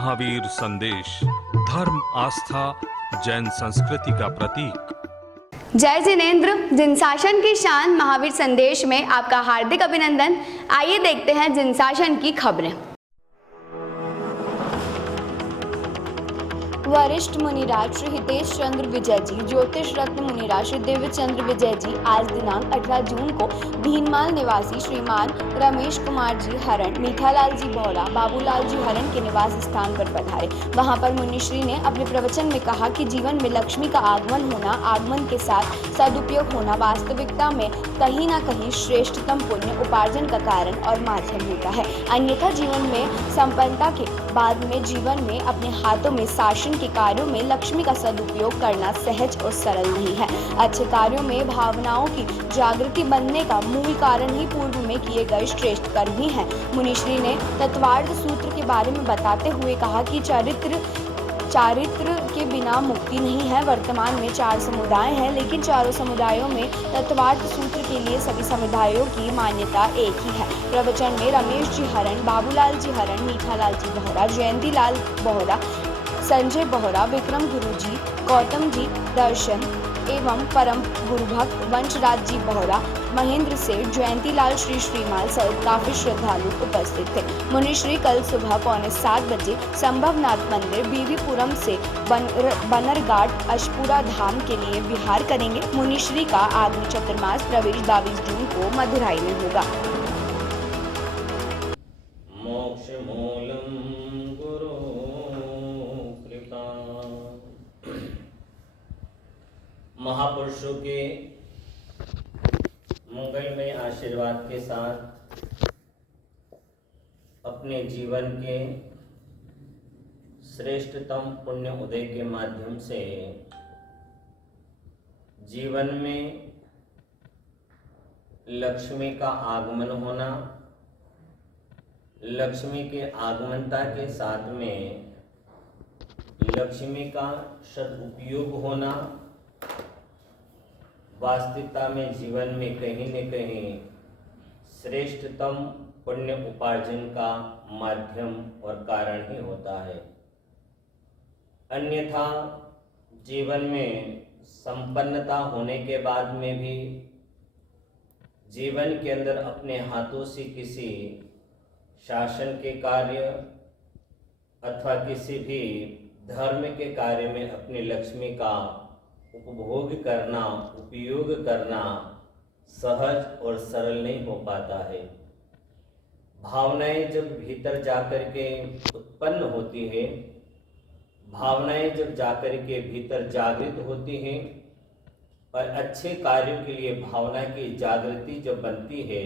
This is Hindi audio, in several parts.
महावीर संदेश, धर्म, आस्था, जैन संस्कृति का प्रतीक। जय जिनेंद्र। जिनशासन की शान महावीर संदेश में आपका हार्दिक अभिनंदन। आइए देखते हैं जिनशासन की खबरें। वरिष्ठ मुनिराज श्री हितेश चंद्र विजय जी, ज्योतिष रत्न मुनिराज श्री दिव्य चंद्र विजय जी आज दिनांक 18 जून को भीनमाल निवासी श्रीमान रमेश कुमार जी हरण, मीठालाल जी बोहरा, बाबूलाल जी हरण के निवास स्थान पर पधारे। वहां पर मुनिश्री ने अपने प्रवचन में कहा कि जीवन में लक्ष्मी का आगमन होना, आगमन के साथ सदुपयोग होना वास्तविकता में कहीं ना कहीं श्रेष्ठतम पुण्य उपार्जन का कारण और माध्यम होता है। अन्यथा जीवन में संपन्नता के बाद में जीवन में अपने हाथों में शासन के कार्यों में लक्ष्मी का सदुपयोग करना सहज और सरल नहीं है। अच्छे कार्यों में भावनाओं की जागृति बनने का मूल कारण ही पूर्व में किए गए श्रेष्ठ कर्म ही है। मुनिश्री ने तत्वार्थ सूत्र के बारे में बताते हुए कहा कि चारित्र के बिना मुक्ति नहीं है। वर्तमान में 4 समुदाय हैं, लेकिन चारों समुदायों में तत्वार्थ सूत्र के लिए सभी समुदायों की मान्यता एक ही है। प्रवचन में रमेश जी हरण, बाबूलाल जी हरण, मीठालाल जी बोहरा, जयंती लाल बोहरा, संजय बोहरा, विक्रम गुरुजी, गौतम जी दर्शन एवं परम गुरुभक्त वंशराज जी बोहरा, महेंद्र सेठ, जयंती लाल श्री श्रीमाल सहित काफी श्रद्धालु उपस्थित थे। मुनिश्री कल सुबह 6:45 बजे संभवनाथ मंदिर बीवीपुरम से बनरघाट अशपुरा धाम के लिए विहार करेंगे। मुनिश्री का आगामी चतुर्मास प्रवेश 22 जून को मदुराई में होगा। महापुरुषों के मंगलमय आशीर्वाद के साथ अपने जीवन के श्रेष्ठतम पुण्य उदय के माध्यम से जीवन में लक्ष्मी का आगमन होना, लक्ष्मी के आगमनता के साथ में लक्ष्मी का सदुपयोग होना, वास्तविकता में जीवन में कहीं न कहीं श्रेष्ठतम पुण्य उपार्जन का माध्यम और कारण ही होता है। अन्यथा जीवन में संपन्नता होने के बाद में भी जीवन के अंदर अपने हाथों से किसी शासन के कार्य अथवा किसी भी धर्म के कार्य में अपनी लक्ष्मी का उपभोग करना, उपयोग करना सहज और सरल नहीं हो पाता है। भावनाएं जब भीतर जाकर के उत्पन्न होती है, भावनाएं जब जाकर के भीतर जागृत होती हैं और अच्छे कार्यों के लिए भावना की जागृति जब बनती है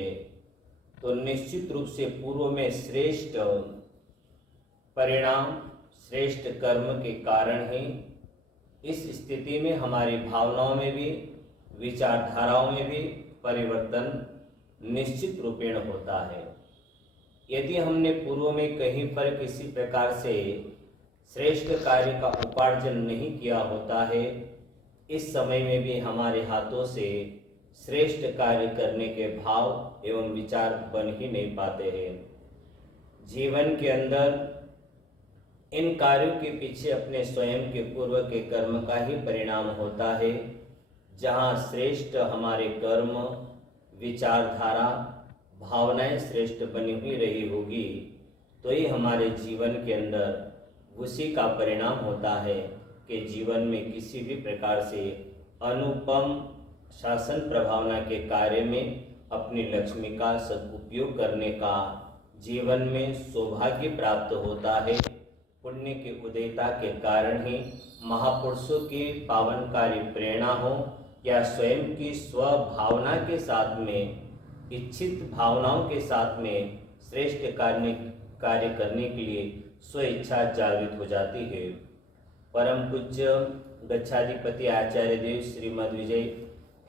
तो निश्चित रूप से पूर्व में श्रेष्ठ परिणाम, श्रेष्ठ कर्म के कारण ही इस स्थिति में हमारी भावनाओं में भी, विचारधाराओं में भी परिवर्तन निश्चित रूपेण होता है। यदि हमने पूर्व में कहीं पर किसी प्रकार से श्रेष्ठ कार्य का उपार्जन नहीं किया होता है, इस समय में भी हमारे हाथों से श्रेष्ठ कार्य करने के भाव एवं विचार बन ही नहीं पाते हैं। जीवन के अंदर इन कार्यों के पीछे अपने स्वयं के पूर्व के कर्म का ही परिणाम होता है। जहाँ श्रेष्ठ हमारे कर्म, विचारधारा, भावनाएं श्रेष्ठ बनी हुई रही होगी तो ही हमारे जीवन के अंदर उसी का परिणाम होता है कि जीवन में किसी भी प्रकार से अनुपम शासन प्रभावना के कार्य में अपनी लक्ष्मी का सदुपयोग करने का जीवन में सौभाग्य प्राप्त होता है। पुण्य के उदयता के कारण ही महापुरुषों की पावनकारी प्रेरणा हो या स्वयं की स्वभावना के साथ में, इच्छित भावनाओं के साथ में श्रेष्ठ कार्य करने के लिए स्व इच्छा जागृत हो जाती है। परम पूज्य गच्छाधिपति आचार्य देव श्रीमद विजय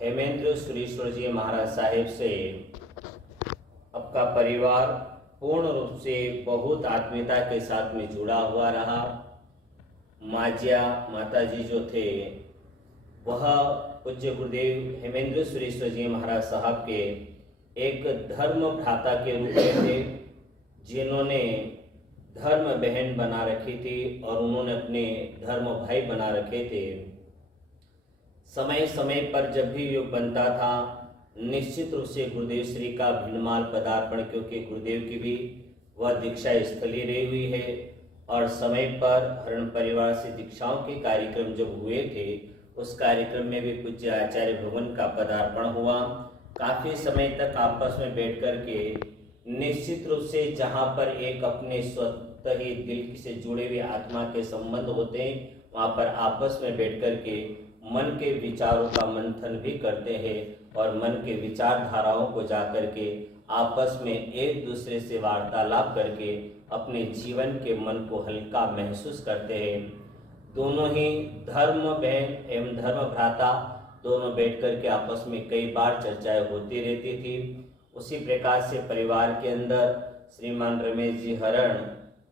हेमेंद्र सुरेश्वर जी महाराज साहेब से आपका परिवार पूर्ण रूप से बहुत आत्मीयता के साथ में जुड़ा हुआ रहा। माजिया माता जी जो थे वह पूज्य गुरुदेव हेमेंद्र सुरेश्वर जी महाराज साहब के एक धर्म भ्राता के रूप में थे, जिन्होंने धर्म बहन बना रखी थी और उन्होंने अपने धर्म भाई बना रखे थे। समय समय पर जब भी योग बनता था, निश्चित रूप से गुरुदेव श्री का भिन्नमाल पदार्पण, क्योंकि गुरुदेव की भी वह दीक्षा स्थली रही हुई है और समय पर हरण परिवार से दीक्षाओं के कार्यक्रम जब हुए थे, उस कार्यक्रम में भी पूज्य आचार्य भगवान का पदार्पण हुआ। काफ़ी समय तक आपस में बैठ कर के निश्चित रूप से जहाँ पर एक अपने स्वतः ही दिल से जुड़े हुए आत्मा के संबंध होते हैं, वहाँ पर आपस में बैठ कर के मन के विचारों का मंथन भी करते हैं और मन के विचारधाराओं को जाकर के आपस में एक दूसरे से वार्तालाप करके अपने जीवन के मन को हल्का महसूस करते हैं। दोनों ही धर्म बहन एवं धर्म भ्राता दोनों बैठ कर के आपस में कई बार चर्चाएं होती रहती थी। उसी प्रकार से परिवार के अंदर श्रीमान रमेश जी हरण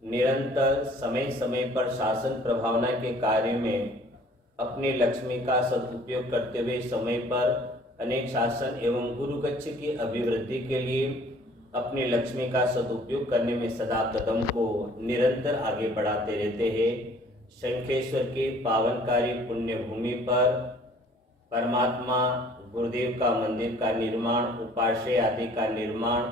निरंतर समय समय पर शासन प्रभावना के कार्य में अपने लक्ष्मी का सदुपयोग करते हुए समय पर अनेक शासन एवं गुरुगच्छ की अभिवृद्धि के लिए अपने लक्ष्मी का सदुपयोग करने में सदा कदम को निरंतर आगे बढ़ाते रहते हैं। शंखेश्वर की पावनकारी पुण्य भूमि पर परमात्मा गुरुदेव का मंदिर का निर्माण, उपाश्रय आदि का निर्माण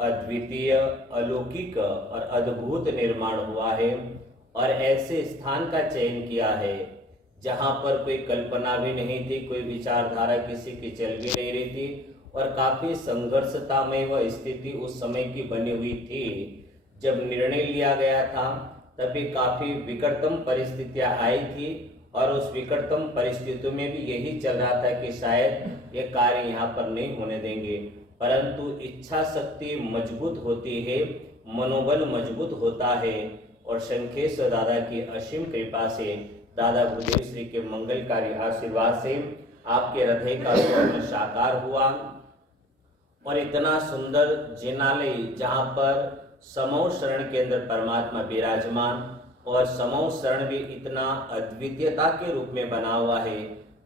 अद्वितीय, अलौकिक और अद्भुत निर्माण हुआ है और ऐसे स्थान का चयन किया है जहाँ पर कोई कल्पना भी नहीं थी, कोई विचारधारा किसी की चल भी नहीं रही थी और काफ़ी संघर्षता में वह स्थिति उस समय की बनी हुई थी। जब निर्णय लिया गया था तभी काफ़ी विकटतम परिस्थितियाँ आई थी और उस विकटतम परिस्थितियों में भी यही चल रहा था कि शायद ये कार्य यहाँ पर नहीं होने देंगे, परंतु इच्छा शक्ति मजबूत होती है, मनोबल मजबूत होता है और शंखेश्वर दादा की असीम कृपा से, दादा गुरुदेव श्री के मंगलकारी आशीर्वाद से आपके हृदय का स्वप्न साकार हुआ और इतना सुंदर जिनालय जहाँ पर समूह शरण के अंदर परमात्मा विराजमान और समूह शरण भी इतना अद्वितीयता के रूप में बना हुआ है,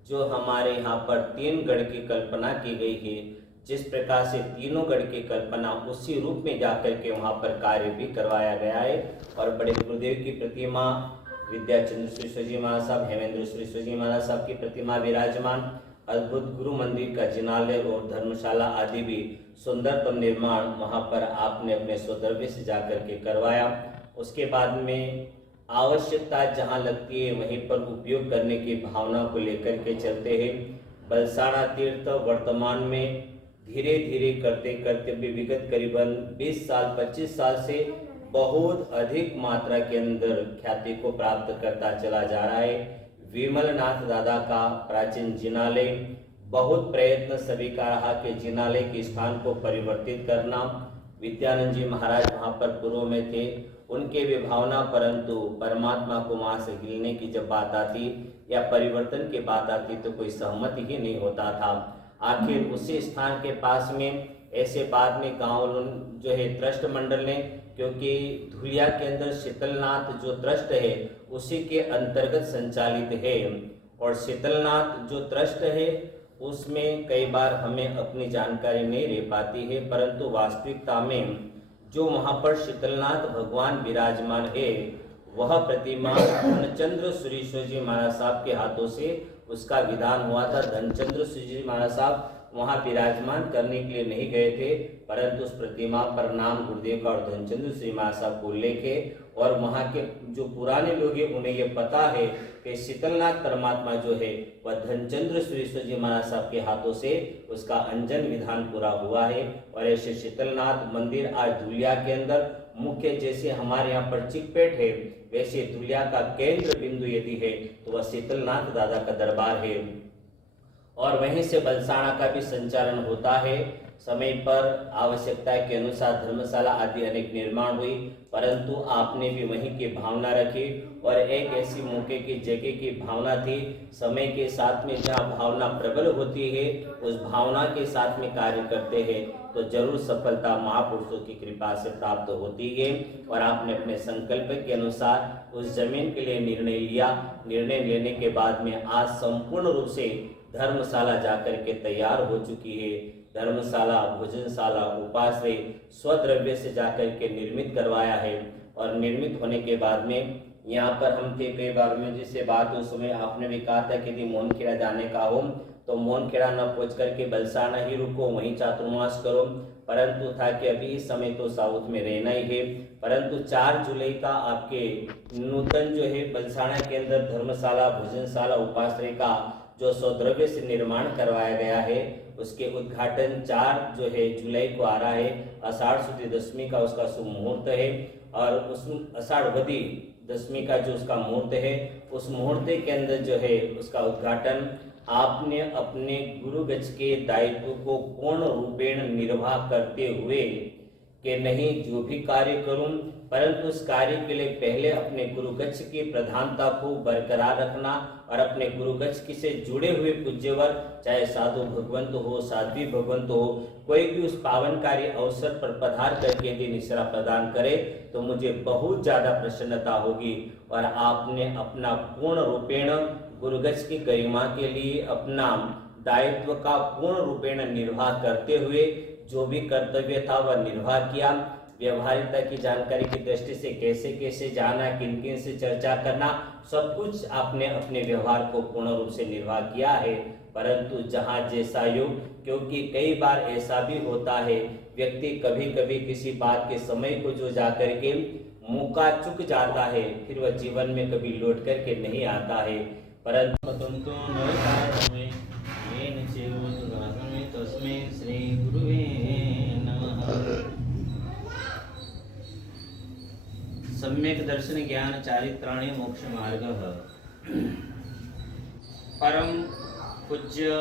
जो हमारे यहाँ पर 3 गढ़ की कल्पना की गई है। जिस प्रकार से तीनों गढ़ की कल्पना उसी रूप में जाकर के वहाँ पर कार्य भी करवाया गया है और बड़े गुरुदेव की प्रतिमा, विद्याचंद्र श्री जी महाराज साहब, हेमेंद्र श्री जी महाराज साहब की प्रतिमा विराजमान, अद्भुत गुरु मंदिर का जिनालय और धर्मशाला आदि भी सुंदरतम निर्माण वहाँ पर आपने अपने स्वद्रव्य से जाकर के करवाया। उसके बाद में आवश्यकता जहाँ लगती है वहीं पर उपयोग करने की भावना को लेकर के चलते हैं। बलसाना तीर्थ वर्तमान में धीरे धीरे करते करते भी विगत करीबन 20 साल 25 साल से बहुत अधिक मात्रा के अंदर ख्याति को प्राप्त करता चला जा रहा है। विमलनाथ दादा का प्राचीन जिनालय, बहुत प्रयत्न सभी का रहा कि जिनालय के स्थान को परिवर्तित करना। विद्यानंद जी महाराज वहाँ पर पूर्व में थे, उनके भी भावना, परंतु परमात्मा को वहाँ से हिलने की जब बात आती या परिवर्तन की बात आती तो कोई सहमति ही नहीं होता था। आखिर उसी स्थान के पास में ऐसे बाद में गांव जो है ट्रस्ट मंडल ने, क्योंकि धुलिया के अंदर शीतलनाथ जो ट्रस्ट है उसी के अंतर्गत संचालित है और शीतलनाथ जो ट्रस्ट है उसमें कई बार हमें अपनी जानकारी नहीं रह पाती है, परंतु वास्तविकता में जो वहाँ पर शीतलनाथ भगवान विराजमान है वह प्रतिमा धनचंद्र सुरेश्वर जी महाराज साहब के हाथों से उसका विधान हुआ था। धनचंद्र सुरेश्वर जी महाराज साहब वहाँ विराजमान करने के लिए नहीं गए थे, परंतु उस प्रतिमा पर नाम गुरुदेव का और धनचंद्र श्री महाराज साहब को उल्लेख है और वहाँ के जो पुराने लोग हैं उन्हें ये पता है कि शीतलनाथ परमात्मा जो है वह धनचंद्र सुरेश्वर जी महाराज साहब के हाथों से उसका अंजन विधान पूरा हुआ है। और ऐसे शीतलनाथ मंदिर आज धुलिया के अंदर मुख्य, जैसे हमारे यहाँ पर चिकपेट है वैसे धुलिया का केंद्र बिंदु यदि है तो वह शीतलनाथ दादा का दरबार है और वहीं से बलसाना का भी संचालन होता है। समय पर आवश्यकता के अनुसार धर्मशाला आदि अनेक निर्माण हुई, परंतु आपने भी वहीं की भावना रखी और एक ऐसी मौके की जगह की भावना थी। समय के साथ में जहाँ भावना प्रबल होती है उस भावना के साथ में कार्य करते हैं तो जरूर सफलता महापुरुषों की कृपा से प्राप्त होती है। और आपने अपने संकल्प के अनुसार उस जमीन के लिए निर्णय लिया। निर्णय लेने के बाद में आज संपूर्ण रूप से धर्मशाला जाकर के तैयार हो चुकी है। धर्मशाला, भोजनशाला, उपाश्रय स्वद्रव्य से जाकर के निर्मित करवाया है। और निर्मित होने के बाद में यहाँ पर हम थे कई बार में जिससे बात उस समय आपने भी कहा था कि यदि मोहनखेड़ा जाने का हो तो मोहनखेड़ा न पहुँच करके बलसाना ही रुको, वहीं चातुर्मास करो। परंतु था कि अभी इस समय तो साउथ में रहना ही है। परंतु 4 जुलाई का आपके नूतन जो है बलसाना के अंदर धर्मशाला, भोजनशाला, उपाश्रय का जो सौद्रव्य से निर्माण करवाया गया है उसके उद्घाटन 4 जो है जुलाई को आ रहा है। आषाढ़ शुद्ध दशमी का उसका शुभ मुहूर्त है और उस आषाढ़वदी दशमी का जो उसका मुहूर्त है उस मुहूर्त के अंदर जो है उसका उद्घाटन आपने अपने गुरुगच्छ के दायित्व को पूर्ण रूपेण निर्वाह करते हुए कि नहीं जो भी कार्य करूं परंतु उस कार्य के लिए पहले अपने गुरुगच्छ की प्रधानता को बरकरार रखना और अपने गुरुगच्छ से जुड़े हुए पूज्यवर चाहे साधु भगवंत हो, साध्वी भगवंत हो, कोई भी उस पावनकारी अवसर पर पधार करके यदि निश्रा प्रदान करे तो मुझे बहुत ज्यादा प्रसन्नता होगी। और आपने अपना पूर्ण रूपेण गुरुगच्छ की गरिमा के लिए अपना दायित्व का पूर्ण रूपेण निर्वाह करते हुए जो भी कर्तव्य था वह निर्वाह किया। व्यवहारिकता की जानकारी की दृष्टि से कैसे कैसे जाना, किन किन से चर्चा करना, सब कुछ आपने अपने व्यवहार को पूर्ण रूप से निर्वाह किया है। परंतु जहाँ जैसा युग, क्योंकि कई बार ऐसा भी होता है व्यक्ति कभी कभी किसी बात के समय को जो जाकर के मौका चुक जाता है फिर वह जीवन में कभी लौट करके नहीं आता है। परंतु तस्मै श्री गुरुवे नमः। सम्यक दर्शन ज्ञान चारित्राणि मोक्ष मार्गः। परम पूज्य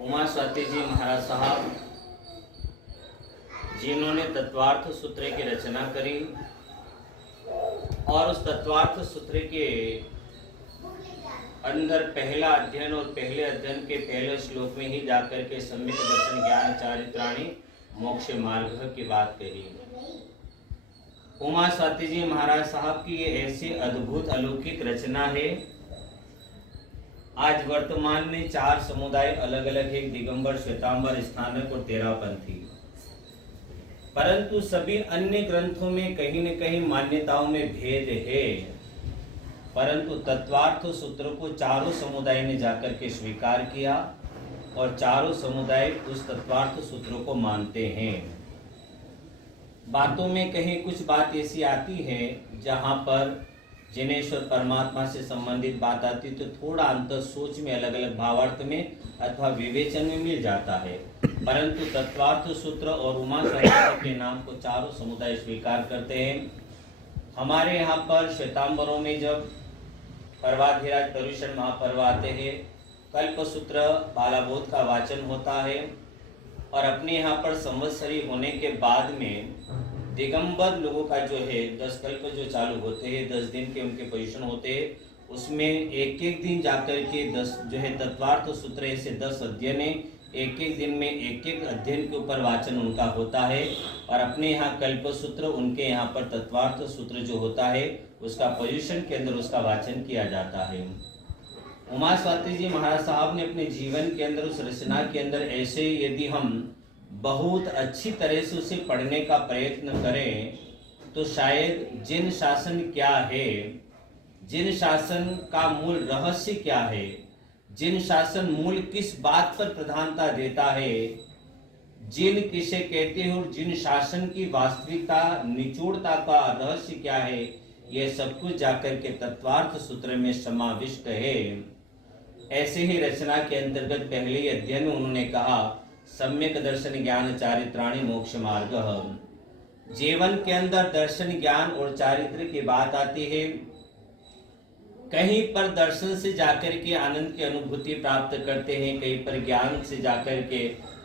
उमा स्वाति जी महाराज साहब जिन्होंने तत्वार्थ सूत्र की रचना करी और उस तत्वार्थ सूत्र के अंदर पहला अध्ययन और पहले अध्ययन के पहले श्लोक में ही जाकर के सम्यक दर्शन ज्ञान चारित्राणि मोक्ष मार्ग की बात कही। उमा स्वाति जी महाराज साहब की ये ऐसी अद्भुत अलौकिक रचना है। आज वर्तमान में 4 समुदाय अलग अलग है, दिगंबर, श्वेतांबर, स्थानक और तेरापंथी। परंतु सभी अन्य ग्रंथों में कहीं न कहीं मान्यताओं में भेद है। परंतु तत्वार्थ सूत्र को चारों समुदाय ने जाकर के स्वीकार किया और चारों समुदाय उस तत्वार्थ सूत्र को मानते हैं। बातों में कहीं कुछ बात ऐसी आती है जहां पर जिनेश्वर परमात्मा से संबंधित बात आती तो थोड़ा अंतर सोच में अलग अलग भावार्थ में अथवा विवेचन में मिल जाता है। परंतु तत्वार्थ सूत्र और उमा स्वाति के नाम को चारों समुदाय स्वीकार करते हैं। हमारे यहाँ पर श्वेतांबरों में जब पर्वाधिराज पर्युषण महापर्व आते हैं, कल्पसूत्र बालाबोध का वाचन होता है और अपने यहाँ पर संवत्सरी होने के बाद में दिगंबर लोगों का जो है 10 कल्प जो चालू होते हैं, 10 दिन के उनके पोजिशन होते हैं, उसमें एक एक दिन जाकर के 10 जो है तत्वार्थ सूत्र ऐसे 10 अध्ययन है, एक एक दिन में एक एक अध्ययन के ऊपर वाचन उनका होता है। और अपने यहाँ कल्प सूत्र, उनके यहाँ पर तत्वार्थ सूत्र जो होता है उसका पोजिशन के अंदर उसका वाचन किया जाता है। उमा स्वाति जी महाराज साहब ने अपने जीवन के अंदर उस रचना के अंदर ऐसे यदि हम बहुत अच्छी तरह से उसे पढ़ने का प्रयत्न करें तो शायद जिन शासन क्या है, जिन शासन का मूल रहस्य क्या है, जिन शासन मूल किस बात पर प्रधानता देता है, जिन किसे कहते हैं और जिन शासन की वास्तविकता निचोड़ता का रहस्य क्या है, यह सब कुछ जाकर के तत्वार्थ सूत्र में समाविष्ट है। ऐसे ही रचना के अंतर्गत पहले ही अध्ययन में उन्होंने कहा सम्यक दर्शन ज्ञान चारित्राणि मोक्ष मार्ग। जीवन के अंदर दर्शन, ज्ञान और चारित्र की बात आती है। कहीं पर दर्शन से जाकर के आनंद की अनुभूति प्राप्त करते हैं, कहीं पर ज्ञान से जाकर के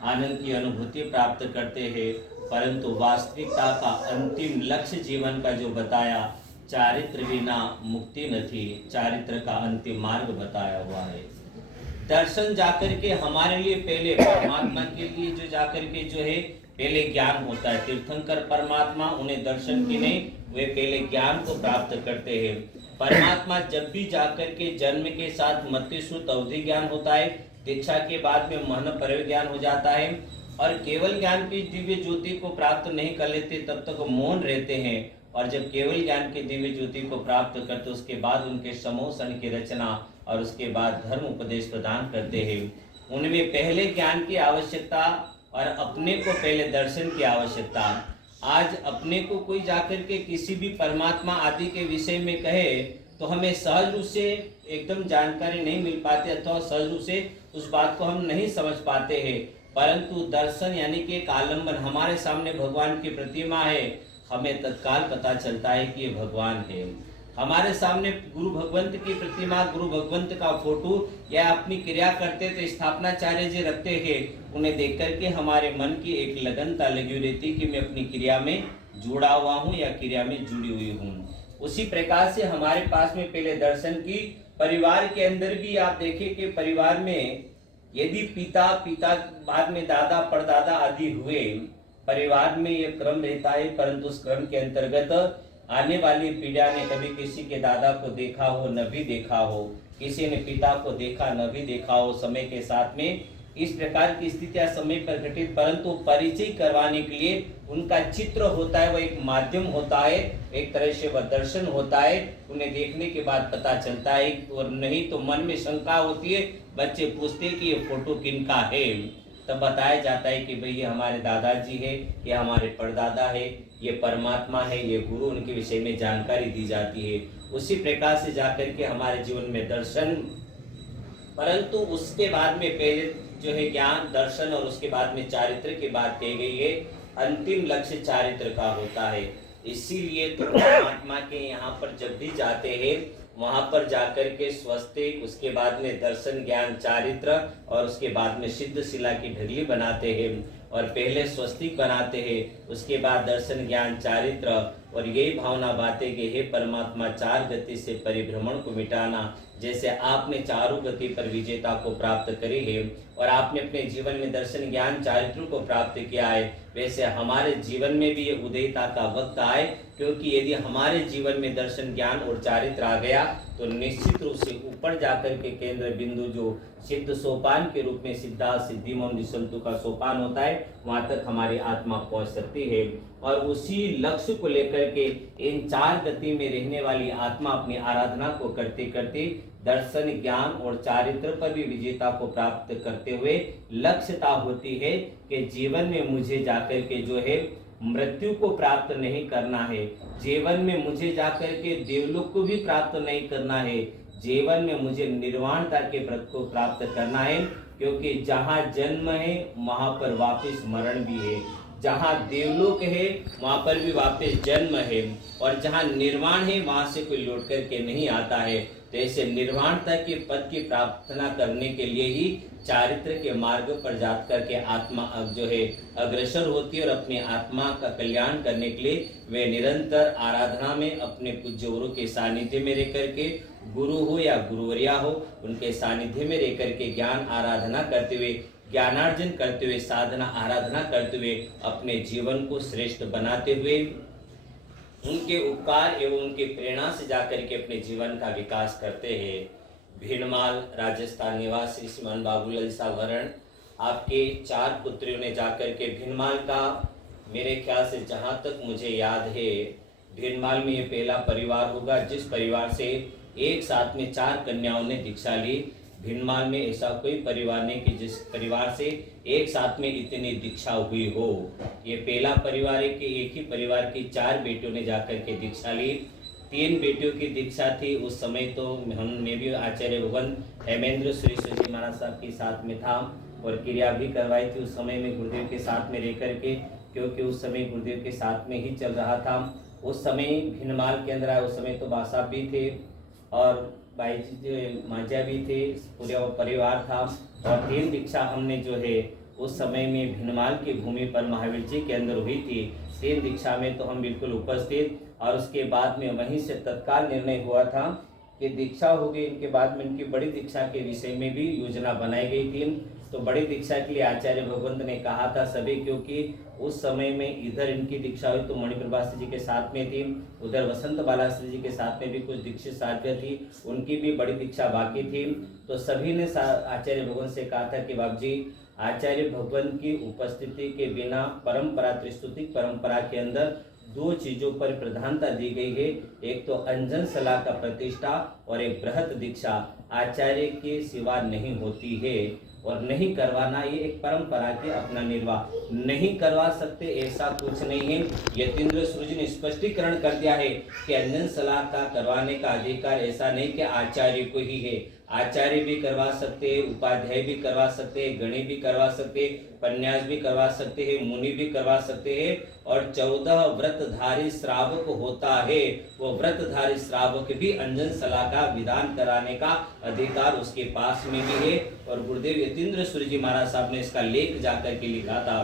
आनंद की अनुभूति प्राप्त करते हैं, परंतु वास्तविकता का अंतिम लक्ष्य जीवन का जो बताया, चारित्र बिना मुक्ति न थी, चारित्र का अंतिम मार्ग बताया हुआ है। दर्शन जाकर के हमारे लिए पहले परमात्मा के लिए जो जाकर के जो है पहले ज्ञान होता है। तीर्थंकर परमात्मा उन्हें दर्शन की नहीं, वे पहले ज्ञान को प्राप्त करते हैं। परमात्मा जब भी जाकर के जन्म के साथ मति श्रुत अवधि ज्ञान होता है, दीक्षा के बाद में महन परव ज्ञान हो जाता है और केवल ज्ञान की दिव्य ज्योति को प्राप्त नहीं कर लेते तब तक मौन रहते हैं, और जब केवल ज्ञान की दिव्य ज्योति को प्राप्त करते उसके बाद उनके समोसन की रचना और उसके बाद धर्म उपदेश प्रदान करते हैं। उनमें पहले ज्ञान की आवश्यकता और अपने को पहले दर्शन की आवश्यकता। आज अपने को कोई जाकर के किसी भी परमात्मा आदि के विषय में कहे तो हमें सहज रूप से एकदम जानकारी नहीं मिल पाती अथवा सहज रूप से उस बात को हम नहीं समझ पाते हैं, परंतु दर्शन यानी कि एक आलम्बन, हमारे सामने भगवान की प्रतिमा है, हमें तत्काल पता चलता है कि ये भगवान है। हमारे सामने गुरु भगवंत की प्रतिमा, गुरु भगवंत का फोटो या अपनी क्रिया करते तो स्थापनाचार्य जी रखते हैं, उन्हें देख करके हमारे मन की एक लगनता लगी रहती कि मैं अपनी क्रिया में जुड़ा हुआ हूँ या क्रिया में जुड़ी हुई हूँ। उसी प्रकार से हमारे पास में पहले दर्शन की, परिवार के अंदर भी आप देखें कि परिवार में यदि पिता बाद में दादा परदादा आदि हुए, परिवार में यह क्रम रहता है, परंतु उस क्रम के अंतर्गत आने वाली पीढ़ियां ने कभी किसी के दादा को देखा हो न भी देखा हो, किसी ने पिता को देखा न भी देखा हो, समय के साथ में इस प्रकार की स्थितियां समय पर घटित, परंतु परिचय करवाने के लिए उनका चित्र होता है, वह एक माध्यम होता है, एक तरह से वह दर्शन होता है। उन्हें देखने के बाद पता चलता है, और नहीं तो मन में शंका होती है, बच्चे पूछते कि ये फोटो किनका है, तब बताया जाता है कि भाई ये हमारे दादाजी है, ये हमारे परदादा है, ये परमात्मा है, ये गुरु, उनके विषय में जानकारी दी जाती है। उसी प्रकार से जाकर के हमारे जीवन में दर्शन, परंतु उसके बाद में पहले जो है ज्ञान, दर्शन और उसके बाद में चारित्र की बात कही गई है। अंतिम लक्ष्य चारित्र का होता है। इसीलिए तो परमात्मा के यहाँ पर जब भी जाते हैं वहां पर जाकर के स्वस्तिक, उसके बाद में दर्शन, ज्ञान, चारित्र और उसके बाद में सिद्ध शिला की ढगली बनाते हैं, और पहले स्वस्तिक बनाते हैं, उसके बाद दर्शन, ज्ञान, चारित्र, और यही भावना बातें कि हे परमात्मा चार गति से परिभ्रमण को मिटाना। जैसे आपने चारों गति पर विजेता को प्राप्त करी है और आपने अपने जीवन में दर्शन, ज्ञान, चारित्र को प्राप्त किया है, वैसे हमारे जीवन में भी ये उदयता का वक्त आए, क्योंकि यदि हमारे जीवन में दर्शन, ज्ञान और चारित्र आ गया तो निश्चित रूप से ऊपर जाकर के केंद्र बिंदु जो सिद्ध सोपान के रूप में सिद्धा सिद्धि संतु का सोपान होता है, वहां तक हमारी आत्मा पहुंच सकती है। और उसी लक्ष्य को लेकर के इन चार गति में रहने वाली आत्मा अपनी आराधना को करते करते दर्शन, ज्ञान और चारित्र पर भी विजेता को प्राप्त करते हुए लक्ष्यता होती है कि जीवन में मुझे जाकर के जो है मृत्यु को प्राप्त नहीं करना है, जीवन में मुझे जाकर के देवलोक को भी प्राप्त नहीं करना है, जीवन में मुझे निर्वाणता के व्रत को प्राप्त करना है, क्योंकि जहाँ जन्म है वहां पर वापस मरण भी है, जहाँ देवलोक है वहां पर भी वापस जन्म है, और जहाँ निर्वाण है वहां से कोई लौट करके नहीं आता है। तो ऐसे निर्वाणता के पद की प्रार्थना करने के लिए ही चारित्र के मार्ग पर जा करके आत्मा अब जो है अग्रसर होती है, और अपनी आत्मा का कल्याण करने के लिए वे निरंतर आराधना में अपने पूज्य गुरु के सानिध्य में रह करके, गुरु हो या गुरुवरिया हो, उनके सानिध्य में रह करके ज्ञान आराधना करते हुए, ज्ञानार्जन करते हुए, साधना आराधना करते हुए अपने जीवन को श्रेष्ठ बनाते हुए उनके उपकार एवं उनके प्रेरणा से जाकर के अपने जीवन का विकास करते हैं। भीनमाल राजस्थान निवासी श्रीमान बाबूलाल साहब हरण, आपके 4 पुत्रियों ने जाकर के भीनमाल का, मेरे ख्याल से जहाँ तक मुझे याद है भीनमाल में ये पहला परिवार होगा जिस परिवार से एक साथ में 4 कन्याओं ने दीक्षा ली। भीनमाल में ऐसा कोई परिवार नहीं कि जिस परिवार से एक साथ में इतनी दीक्षा हुई हो। ये पहला परिवार है कि एक ही परिवार की 4 बेटियों ने जाकर के दीक्षा ली। 3 बेटियों की दीक्षा थी उस समय, तो हमने भी आचार्य भगवंत हेमेंद्र श्री जी महाराज साहब के साथ में था और क्रिया भी करवाई थी उस समय में गुरुदेव के साथ में रह करके, क्योंकि उस समय गुरुदेव के साथ में ही चल रहा था। उस समय भीनमाल के अंदर आए, उस समय तो बासा भी थे और भाई जी मांझा भी थे, पूरा परिवार था। और 3 दीक्षा हमने जो है उस समय में भीनमाल की भूमि पर महावीर जी के अंदर हुई थी। 3 दीक्षा में तो हम बिल्कुल उपस्थित, और उसके बाद में वहीं से तत्काल निर्णय हुआ था कि दीक्षा हो गई। इनके बाद में इनकी बड़ी दीक्षा के विषय में भी योजना बनाई गई थी। तो बड़ी दीक्षा के लिए आचार्य भगवंत ने कहा था सभी, क्योंकि उस समय में इधर इनकी दीक्षा हुई तो मणिप्रभास्त्री जी के साथ में थी, उधर वसंत बालाश्री जी के साथ में भी कुछ दीक्षित साध्य थी, उनकी भी बड़ी दीक्षा बाकी थी। तो सभी ने आचार्य भगवंत से कहा था कि बाबू जी आचार्य भगवान की उपस्थिति के बिना परंपरा त्रिस्तुतिक परंपरा के अंदर दो चीजों पर प्रधानता दी गई है। एक तो अंजन सलाह का प्रतिष्ठा और एक बृहत दीक्षा आचार्य के सिवा नहीं होती है और नहीं करवाना ये एक परंपरा के अपना निर्वाह नहीं करवा सकते ऐसा कुछ नहीं है। यतीन्द्र सूर्य ने स्पष्टीकरण कर दिया है कि अंजन सलाह का करवाने का अधिकार ऐसा नहीं कि आचार्य को ही है। आचार्य भी करवा सकते हैं, उपाध्याय भी करवा सकते हैं, गणी भी करवा सकते हैं, पन्यास भी करवा सकते हैं, मुनि भी करवा सकते हैं। और 14 व्रतधारी श्रावक होता है, वो व्रतधारी श्रावक भी अंजन सलाह का विधान कराने का अधिकार उसके पास में भी है। और गुरुदेव यतीन्द्र सूर्य जी महाराज साहब ने इसका लेख जाकर के लिखा था।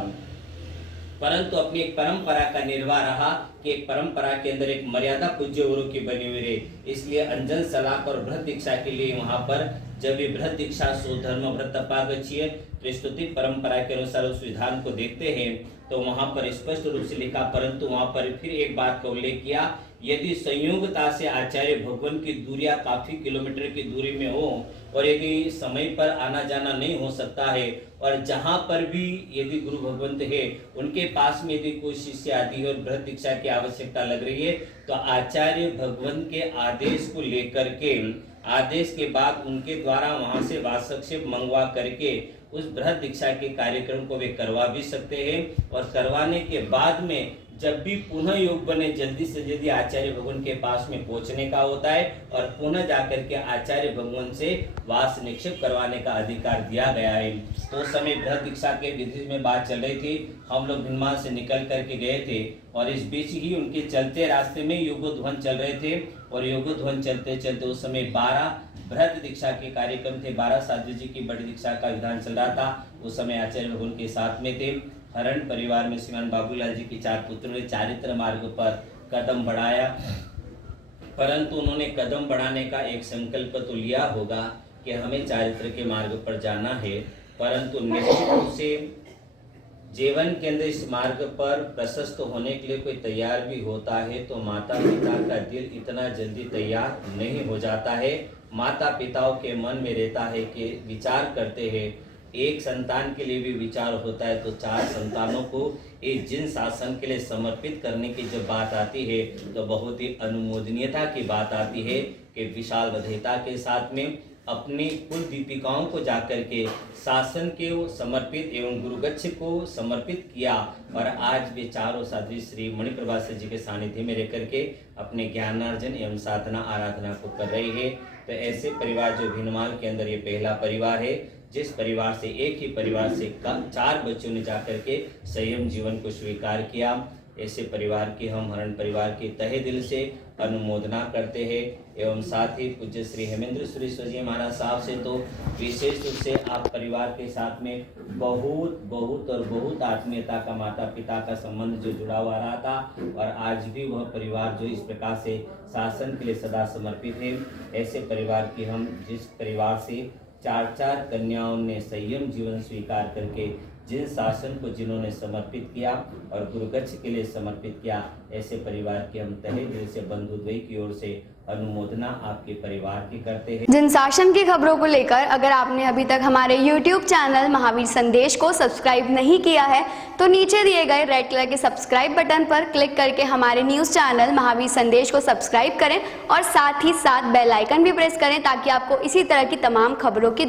परंतु अपनी एक परंपरा का निर्वाह रहा कि एक परंपरा के अंदर एक मर्यादा पूज्य गुरु की बनी हुई रहे, इसलिए अंजन सलाह और बृहद दीक्षा के लिए वहां पर जब ये बृहद दीक्षा स्वधर्म व्रत पागच्छिय त्रिस्तुतिक परंपरा के अनुसार उस विधान को देखते हैं तो वहां पर स्पष्ट रूप से लिखा। परंतु वहां पर फिर एक बात का उल्लेख किया, यदि संयोगता से आचार्य भगवान की दूरियां काफी किलोमीटर की दूरी में हो और यदि समय पर आना जाना नहीं हो सकता है और जहां पर भी यदि गुरु भगवंत है उनके पास में यदि कोई शिष्य आदि है और बृहद दीक्षा की आवश्यकता लग रही है तो आचार्य भगवान के आदेश को लेकर के आदेश के बाद उनके द्वारा वहां से वास्तक्षेप मंगवा करके उस बृहद दीक्षा के कार्यक्रम को वे करवा भी सकते हैं। और करवाने के बाद में जब भी पुनः योग बने जल्दी से जल्दी आचार्य भगवान के पास में पहुंचने का होता है और पुनः जाकर के आचार्य भगवान से वास निक्षेप करवाने का अधिकार दिया गया है। तो उस समय बृहद दीक्षा के विधि में बात चल रही थी, हम लोग भिनमान से निकल करके गए थे और इस बीच ही उनके चलते रास्ते में योगोध्वन चल रहे थे और योगोध्वन चलते चलते उस समय 12 बृहद दीक्षा के कार्यक्रम थे, 12 साधु जी की बड़ी दीक्षा का विधान चल रहा था। उस समय आचार्य भगवान के साथ में थे। हरण परिवार में श्रीमान बाबूलाल जी के 4 पुत्रों ने चारित्र मार्ग पर कदम बढ़ाया, परंतु उन्होंने कदम बढ़ाने का एक संकल्प तो लिया होगा कि हमें चारित्र के मार्ग पर जाना है, परंतु निश्चित रूप से जीवन के अंदर इस मार्ग पर प्रशस्त होने के लिए कोई तैयार भी होता है तो माता पिता का दिल इतना जल्दी तैयार नहीं हो जाता है। माता पिताओं के मन में रहता है कि विचार करते हैं, एक संतान के लिए भी विचार होता है तो 4 संतानों को एक जिन शासन के लिए समर्पित करने की जब बात आती है तो बहुत ही अनुमोदनीयता की बात आती है कि विशाल बधाइता के साथ में अपनी कुल दीपिकाओं को जाकर के शासन के समर्पित एवं गुरुगच्छ को समर्पित किया और आज वे चारों साध्वी श्री मणिप्रभा जी के सानिध्य में रह करके अपने ज्ञानार्जन एवं साधना आराधना को कर रही है। तो ऐसे परिवार जो भिनमाल के अंदर ये पहला परिवार है जिस परिवार से एक ही परिवार से 4 बच्चों ने जाकर के संयम जीवन को स्वीकार किया, ऐसे परिवार की हम हरण परिवार के तहे दिल से अनुमोदना करते हैं। एवं साथ ही पूज्य श्री हेमेंद्र सुरेश्वर जी महाराज साहब से तो विशेष रूप से आप परिवार के साथ में बहुत आत्मीयता का माता पिता का संबंध जो जुड़ा हुआ रहा था और आज भी वह परिवार जो इस प्रकार से शासन के लिए सदा समर्पित है। ऐसे परिवार की हम जिस परिवार से 4 कन्याओं ने संयम जीवन स्वीकार करके जिन शासन को जिन्होंने समर्पित किया और गुरुगच्छ के लिए समर्पित किया, ऐसे परिवार की हम तहे दिल से बंधुद्वय की ओर से अनुमोदना आपके परिवार की करते हैं। जिन शासन की खबरों को लेकर अगर आपने अभी तक हमारे YouTube चैनल महावीर संदेश को सब्सक्राइब नहीं किया है तो नीचे दिए गए रेड कलर के सब्सक्राइब बटन पर क्लिक करके हमारे न्यूज़ चैनल महावीर संदेश को सब्सक्राइब करें और साथ ही साथ बेल आइकन भी प्रेस करें ताकि आपको इसी तरह की तमाम खबरों की